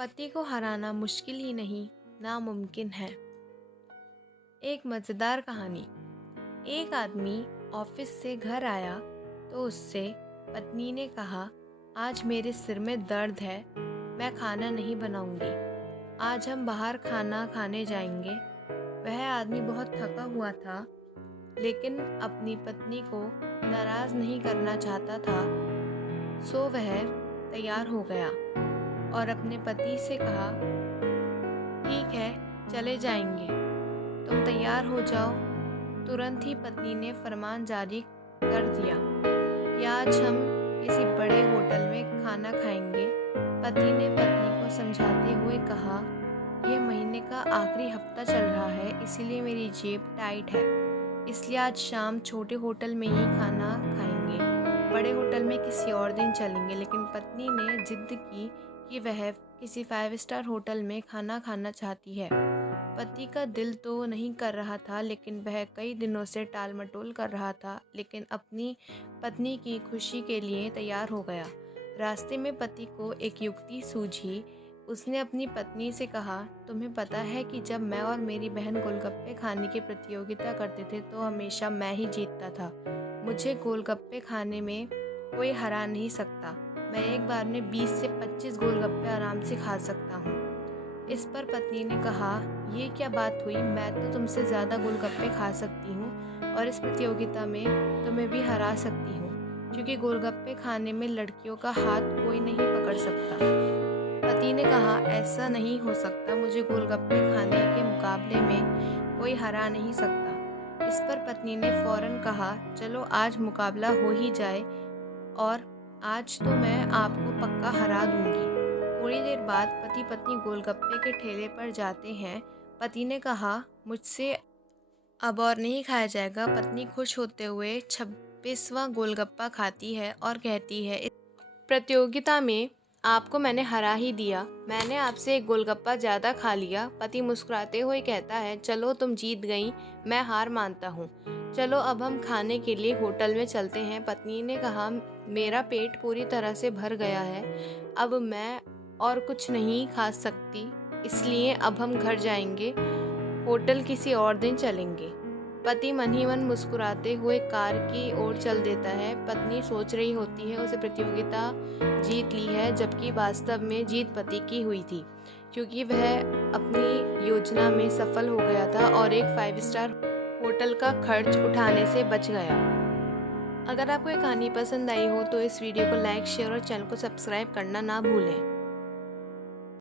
पति को हराना मुश्किल ही नहीं, नामुमकिन है। एक मज़ेदार कहानी। एक आदमी ऑफिस से घर आया तो उससे पत्नी ने कहा, आज मेरे सिर में दर्द है, मैं खाना नहीं बनाऊंगी, आज हम बाहर खाना खाने जाएंगे। वह आदमी बहुत थका हुआ था, लेकिन अपनी पत्नी को नाराज़ नहीं करना चाहता था, सो वह तैयार हो गया और अपने पति से कहा, ठीक है, चले जाएंगे, तुम तैयार हो जाओ। तुरंत ही पत्नी ने फरमान जारी कर दिया कि आज हम किसी बड़े होटल में खाना खाएंगे। पति ने पत्नी को समझाते हुए कहा, यह महीने का आखिरी हफ्ता चल रहा है, इसीलिए मेरी जेब टाइट है, इसलिए आज शाम छोटे होटल में ही खाना खाएंगे, बड़े होटल में किसी और दिन चलेंगे। लेकिन पत्नी ने जिद की कि वह किसी 5 स्टार होटल में खाना खाना चाहती है। पति का दिल तो नहीं कर रहा था, लेकिन वह कई दिनों से टाल मटोल कर रहा था, लेकिन अपनी पत्नी की खुशी के लिए तैयार हो गया। रास्ते में पति को एक युक्ति सूझी। उसने अपनी पत्नी से कहा, तुम्हें पता है कि जब मैं और मेरी बहन गोलगप्पे खाने की प्रतियोगिता करते थे तो हमेशा मैं ही जीतता था। मुझे गोलगप्पे खाने में कोई हरा नहीं सकता। मैं एक बार में 20 से 25 गोलगप्पे आराम से खा सकता हूँ। इस पर पत्नी ने कहा, ये क्या बात हुई, मैं तो तुमसे ज़्यादा गोलगप्पे खा सकती हूँ और इस प्रतियोगिता में तुम्हें भी हरा सकती हूँ, क्योंकि गोलगप्पे खाने में लड़कियों का हाथ कोई नहीं पकड़ सकता। पति ने कहा, ऐसा नहीं हो सकता, मुझे गोलगप्पे खाने के मुकाबले में कोई हरा नहीं सकता। इस पर पत्नी ने फौरन कहा, चलो आज मुकाबला हो ही जाए और आज तो मैं आपको पक्का हरा दूंगी। थोड़ी देर बाद पति पत्नी गोलगप्पे के ठेले पर जाते हैं। पति ने कहा, मुझसे अब और नहीं खाया जाएगा। पत्नी खुश होते हुए 26वां गोलगप्पा खाती है और कहती है, इस प्रतियोगिता में आपको मैंने हरा ही दिया, मैंने आपसे एक गोलगप्पा ज़्यादा खा लिया। पति मुस्कुराते हुए कहता है, चलो तुम जीत गई, मैं हार मानता हूँ, चलो अब हम खाने के लिए होटल में चलते हैं। पत्नी ने कहा, मेरा पेट पूरी तरह से भर गया है, अब मैं और कुछ नहीं खा सकती, इसलिए अब हम घर जाएंगे, होटल किसी और दिन चलेंगे। पति मन ही मन मुस्कुराते हुए कार की ओर चल देता है। पत्नी सोच रही होती है उसे प्रतियोगिता जीत ली है, जबकि वास्तव में जीत पति की हुई थी, क्योंकि वह अपनी योजना में सफल हो गया था और एक 5 स्टार होटल का खर्च उठाने से बच गया। अगर आपको ये कहानी पसंद आई हो तो इस वीडियो को लाइक, शेयर और चैनल को सब्सक्राइब करना ना भूलें।